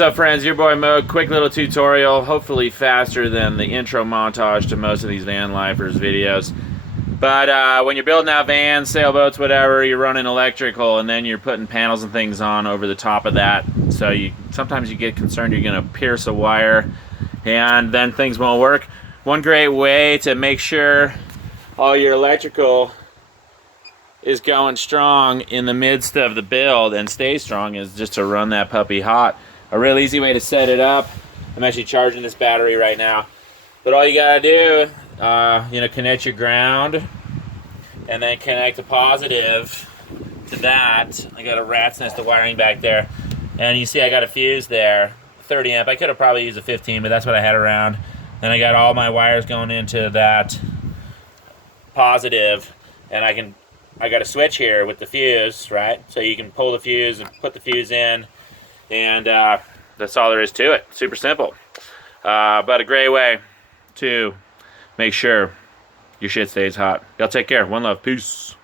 What's up, friends? Your boy Mo. Quick little tutorial, hopefully faster than the intro montage to most of these van lifers videos. But when you're building out vans, sailboats, whatever, you're running electrical and then you're putting panels and things on over the top of that. So sometimes you get concerned you're going to pierce a wire and then things won't work. One great way to make sure all your electrical is going strong in the midst of the build and stay strong is just to run that puppy hot. A real easy way to set it up. I'm actually charging this battery right now. But all you gotta do, connect your ground and then connect a positive to that. I got a rat's nest of wiring back there. And you see I got a fuse there, 30 amp. I could have probably used a 15, but that's what I had around. Then I got all my wires going into that positive, and I got a switch here with the fuse, right? So you can pull the fuse and put the fuse in, and that's all there is to it. Super simple, but a great way to make sure your shit stays hot. Y'all take care. One love. Peace.